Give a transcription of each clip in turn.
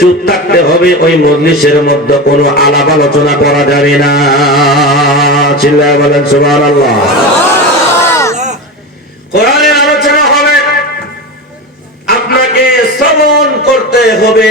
চুপ থাকতে হবে, ওই মজলিসের মধ্যে কোনো আলাপ আলোচনা করা যাবে না। চিল্লায় বলেন, সুবহানাল্লাহ। কোরআনের আলোচনা হবে, আপনাকে শ্রবণ করতে হবে।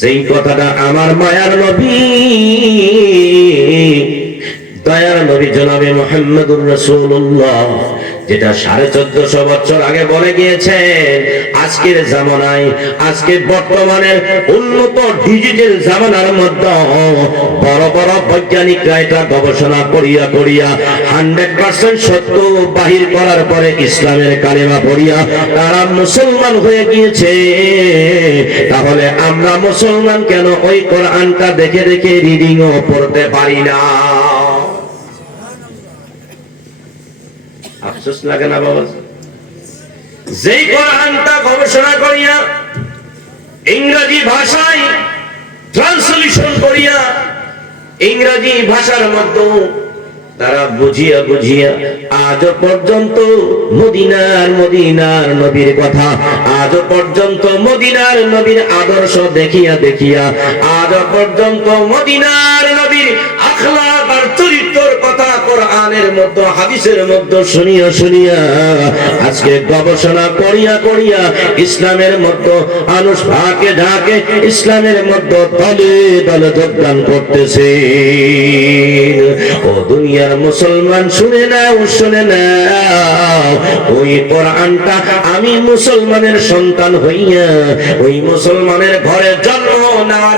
যেই কথাটা আমার মায়ার নবী দয়ার নবী জনাবে মোহাম্মদুর রসুল্লাহ যেটা সাড়ে চোদ্দশো বছর আগে বলে গিয়েছেন আজকের জামানায়, আজকে বর্তমানের উন্নত ডিজিটাল জামানার মধ্যে বড় বড় বৈজ্ঞানিকরা এটা গবেষণা করিয়া করিয়া হান্ড্রেড পার্সেন্ট সত্য বাহির করার পরে ইসলামের কালেমা পড়িয়া তারা মুসলমান হয়ে গিয়েছে। তাহলে আমরা মুসলমান কেন ওই কোরআনটা দেখে দেখে রিডিংও পড়তে পারি না? আফসোস লাগে না বাবা। যেই কোরআনটা গবেষণা করিয়া, ইংরেজি ভাষায় ট্রান্সলেশন করিয়া, ইংরেজি ভাষার মধ্যে তারা বুঝিয়া বুঝিয়া, আজ পর্যন্ত মদিনার মদিনার নবীর কথা, আজ পর্যন্ত মদিনার নবীর আদর্শ দেখিয়া দেখিয়া, আজ পর্যন্ত মদিনার কোরআনের মধ্যে, হাদিসের মধ্যে শুনিয়া শুনিয়া আজকে গবেষণা করিয়া করিয়া ইসলামের মধ্যে মানুষ ভাকে ঢাকে, ইসলামের মধ্যে দলে দলে যোগদান করতেছে। ও দুনিয়ার মুসলমান, শুনে নাও শুনে নাও, ওই কোরআনটা আমি মুসলমানের সন্তান হইয়া, ওই মুসলমানের ঘরে জন্ম নেওয়ার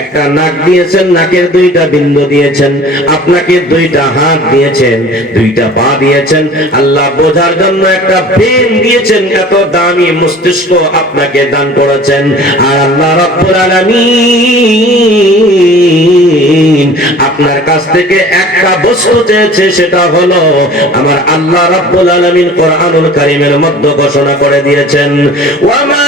একটা নাক দিয়েছেন, নাকের দুইটা বিন্দু দিয়েছেন, আপনাকে দুইটা হাত দিয়েছেন, দুইটা পা দিয়েছেন। আল্লাহ বোঝার জন্য একটা ব্রেন দিয়েছেন, এত দামি মস্তিষ্ক আপনাকে দান করেছেন। আর আল্লাহ রব্বুল আলামিন আপনার কাছ থেকে একটা বস্তু চেয়েছে, সেটা হলো আমার আল্লাহ রাব্বুল আলামিন কোরআনুল কারীমের মধ্যে ঘোষণা করে দিয়েছেন। ওয়ামা খালাকতুল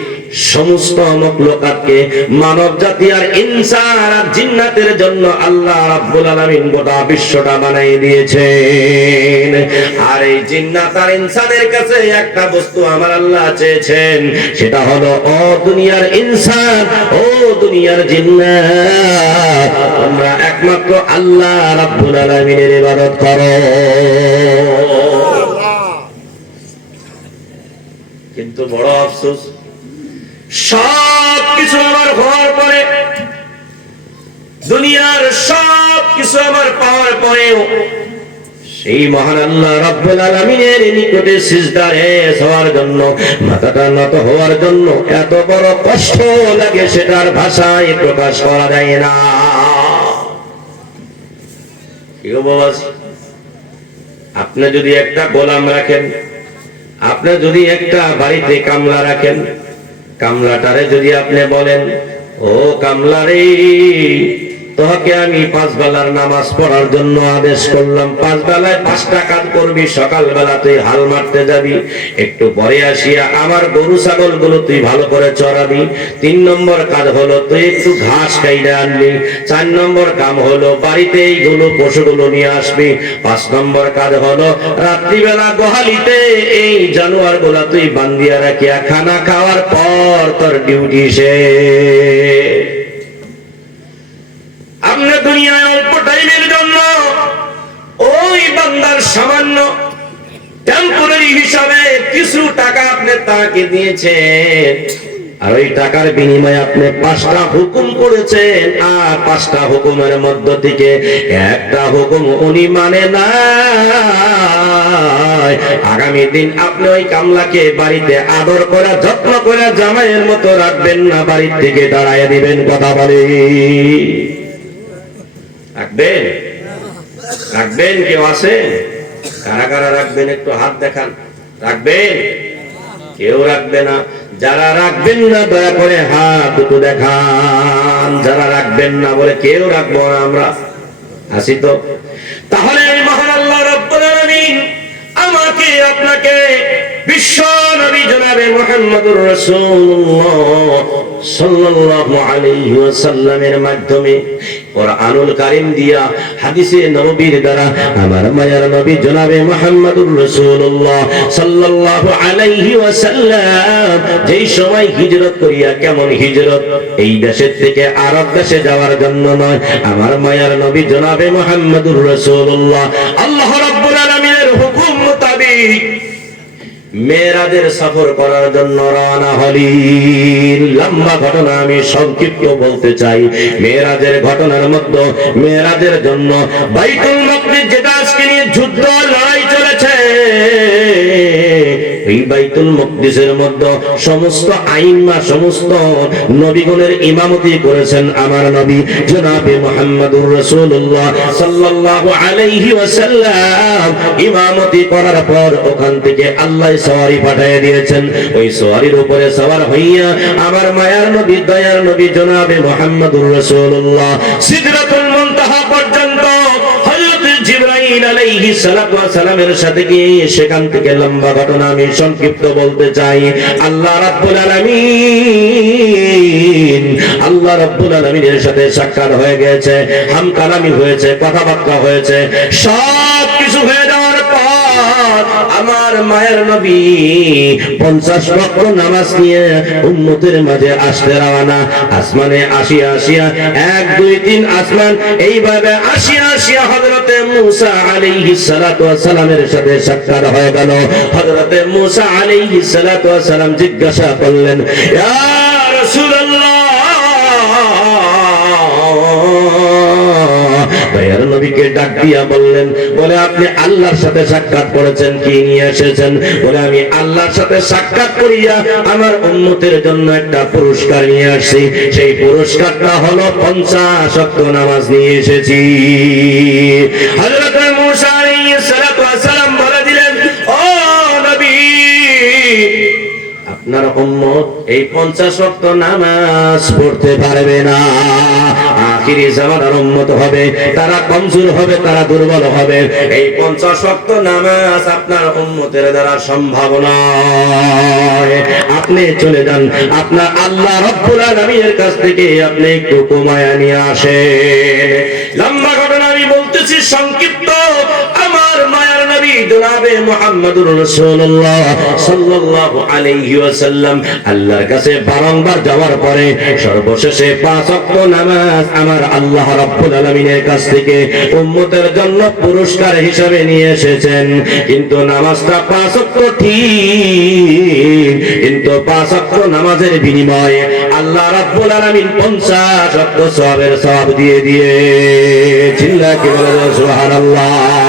সমস্ত মকলকাতকে মানব জাতি আর ইনসান আর জিন্নাতের জন্য আল্লাহ রাব্বুল আলামিন গোটা বিশ্বটা বানাই দিয়েছেন। আর এই জিন্নাত আর ইনসানের কাছে একটা বস্তু আমার আল্লাহ চেয়েছেন সেটা হলো ও দুনিয়ার ইনসান ও দুনিয়ার জিন্নাত তোমরা একমাত্র আল্লাহ রাব্বুল আলামিনের ইবাদত করো। কিন্তু বড় আফসোস সব কিছু আমার হওয়ার পরে, দুনিয়ার সব কিছু আমার পাওয়ার পরেও সেই মহান আল্লাহ রাব্বুল আলামিনের নিকটে সিজদারে হওয়ার জন্য, মাথাটা নত হওয়ার জন্য এত বড় কষ্ট লাগে সেটার ভাষায় প্রকাশ করা যায় না? আপনি যদি একটা গোলাম রাখেন, আপনি যদি একটা বাড়িতে কামলা রাখেন কামলাটারে যদি আপনি বলেন ও কামলা রে তোকে আমি পাঁচ বেলার নামাজ পড়ার জন্য আদেশ করলাম। পাঁচ বেলায় পাঁচটা কাজ করবি সকাল বেলা তুই হাল মারতে যাবি, একটু পরে আসিয়া আমার গরু ছাগলগুলো তুই ভালো করে চড়াবি। তিন নম্বর কাজ হলো তুই একটু ঘাস খাইলে আনবি। চার নম্বর কাম হলো বাড়িতে এইগুলো পশুগুলো নিয়ে আসবি। পাঁচ নম্বর কাজ হলো রাত্রিবেলা গোহালিতে এই জানোয়ারগুলা তুই বান্দিয়া রাখিয়া খানা খাওয়ার পর তোর ডিউটি শেষ আপনি দুনিয়ায় অল্প টাইমের জন্য ওই বান্দার সামান্য টেম্পোরারি হিসাবে কিছু টাকা আপনি তাকে দিয়েছেন। আর ওই টাকার বিনিময়ে আপনি পাঁচটা হুকুম করেছেন। আর পাঁচটা হুকুমের মধ্য থেকে একটা হুকুম উনি মানে না। আগামী দিন আপনি ওই কামলাকে বাড়িতে আদর করে, যত্ন করে জামাইয়ের মতো রাখবেন না, বাড়ির থেকে দাঁড়ায় দিবেন, কথা বলে। রাখবেন? রাখবেন, কেউ আছে কারা কারা রাখবেন একটু হাত দেখান। রাখবেন? কেউ রাখবে না। যারা রাখবেন না, দয়া করে হাত দুটো দেখান। যারা রাখবেন না বলে কেউ রাখব না আমরা। আসি তো। তাহলে মহান আল্লাহ রব্বুল আলামিন আমাকে, আপনাকে যেই সময় হিজরত করিয়া, কেমন হিজরত? এই দেশের থেকে আরব দেশে যাওয়ার জন্য নয়, আমার মায়ার নবী জনাবে মুহাম্মদুর রাসূলুল্লাহ। আল্লাহ রাব্বুল আলামিনের হুকুম মোতাবেক মেয়েরাদের সফর করার জন্য রওনা হলি। লম্বা ঘটনা আমি সংক্ষিপ্ত বলতে চাই। মেয়েরাদের ঘটনার মধ্যে মেয়েরাদের জন্য বাইতুল মকদিস যেটা আজকে নিয়ে যুদ্ধ লড়াই চলেছে। এই বাইতুল মকদিসের মধ্যে সমস্ত আইন বা সমস্ত নবীগণের ইমামতি করেছেন আমার নবী জনাবে মুহাম্মদুর রাসূলুল্লাহ সাল্লাল্লাহু আলাইহি ওয়াসাল্লাম। ইমামতি করার পর ওখান থেকে আল্লাহ সওয়ারি পাঠিয়ে দিয়েছেন। ওই সওয়ারির উপরে সওয়ার হইয়া আমার মায়ার নবী, দয়ার নবী জনাবে মুহাম্মদুর রাসূলুল্লাহ। সিদরাতুল মুনতাহা সেখান থেকে লম্বা ঘটনা আমি সংক্ষিপ্ত বলতে চাই। আল্লাহ রাব্বুল আলামিন, আল্লাহ রাব্বুল আলামিনের সাথে সাক্ষাৎ হয়ে গেছে হাম কালামি হয়েছে, কথাবার্তা হয়েছে। সব কিছু হয়ে যাওয়ার পর আমার মায়ের নবী পঞ্চাশ লক্ষ নামাজ নিয়ে উম্মতের মাঝে আসতে রানা আসমানে আসিয়া আসিয়া, এক, দুই, তিন, আসমান। এইভাবে আসিয়া আসিয়া হজরতে মুসা আলী সালাতু সালামের সাথে সাক্ষাৎ হয়ে গেল। হজরতে মুসা আলী সালাতু সালাম জিজ্ঞাসা করলেন, ইয়া নবীকে ডাক দিয়া বললেন, বলে, আপনি আল্লাহর সাথে সাক্ষাৎ করেছেন, কি নিয়ে এসেছেন? বলে, আমি আল্লাহর সাথে সাক্ষাৎ করিয়া আমার উন্মতের জন্য একটা পুরস্কার নিয়ে আসছি। সেই পুরস্কারটা হলো পঞ্চাশ ওয়াক্ত নামাজ নিয়ে এসেছি। আপনার উম্মত এই পঞ্চাশ ওয়াক্ত নামাজ পড়তে পারবে না। আখিরি জামানার উন্নত হবে, তারা কমজোর হবে, তারা দুর্বল হবে। এই পঞ্চাশ ওয়াক্ত নামাজ আপনার উন্নতের দ্বারা সম্ভাবনা আপনি চলে যান, আপনার আল্লাহ রব্বুল নামিয়ের কাছ থেকে আপনি একটু কমায়া নিয়ে আসে লম্বা ঘটনা আমি বলতেছি, সংক্ষিপ্ত। আল্লাহর কাছে বারংবার যাওয়ার পরে সর্বশেষে নামাজ আমার আল্লাহ রাব্বুল আলামিনের কাছ থেকে উম্মতের জন্য পুরস্কার নিয়ে এসেছেন। কিন্তু নামাজটা ঠিক, কিন্তু নামাজের বিনিময়ে আল্লাহ রাব্বুল আলামিন 50 ওয়াক্ত সওয়াবের সওয়াব দিয়ে দিয়ে চিল্লা বলে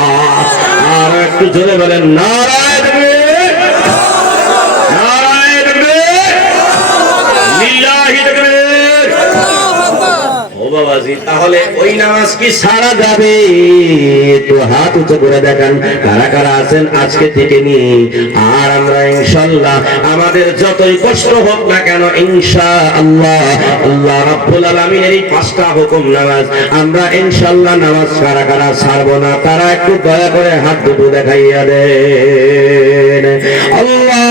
একটু জোরে বলেন নারায় বাবাজি, তাহলে ওই নামাজ কি সারা যাবে? তো হাত উঁচু করে দেখান, কারা কারা আছেন আজকে থেকে নিয়ে। আর আমরা ইনশাল্লাহ আমাদের যতই কষ্ট হোক না কেন ইনশা আল্লাহ আল্লাহ রাব্বুল আলামিনের এই পাঁচটা হুকুম নামাজ, আমরা ইনশাল্লাহ নামাজ কারা কারা ছাড়বো না, তারা একটু দয়া করে হাত দুটো দেখাইয়া দেন। আল্লাহ!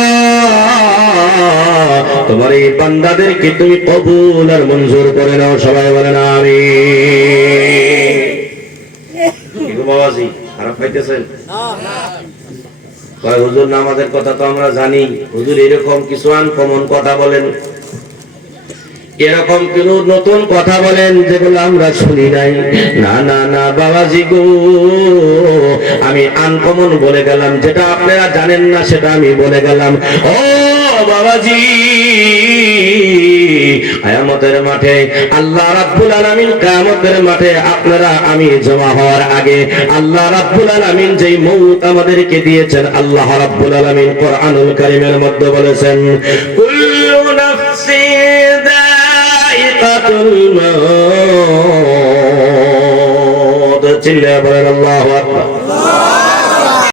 তোমার এই বান্দাদেরকে তুমি কবুল আর মঞ্জুর করে নাও সবাই বলেন আমি বাবাজি খারাপ পাইতেছেন? কয় হুজুর নামাজের কথা তো আমরা জানি। হুজুর এরকম কিছু আনকমন কথা বলেন। এরকম কোন নতুন কথা বলেন যেগুলো আমরা শুনি নাই। না না না বাবাজি গো আমি আনকমন বলে গেলাম। যেটা আপনারা জানেন না সেটা আমি বলে গেলাম। ও বাবাজি। আয়ামতের মাঠে আল্লাহ রাব্বুল আলামিন, কিয়ামতের মাঠে আপনারা আমি জমা হওয়ার আগে আল্লাহ রাব্বুল আলামিন যেই মৌত আমাদেরকে দিয়েছেন, আল্লাহ রাব্বুল আলামিন কোরআনুল কারীমের মধ্যে বলেছেন, কুল্লু নাফসিন দাইকাতুল মাউত চিল্লা বলেন, আল্লাহু আকবার।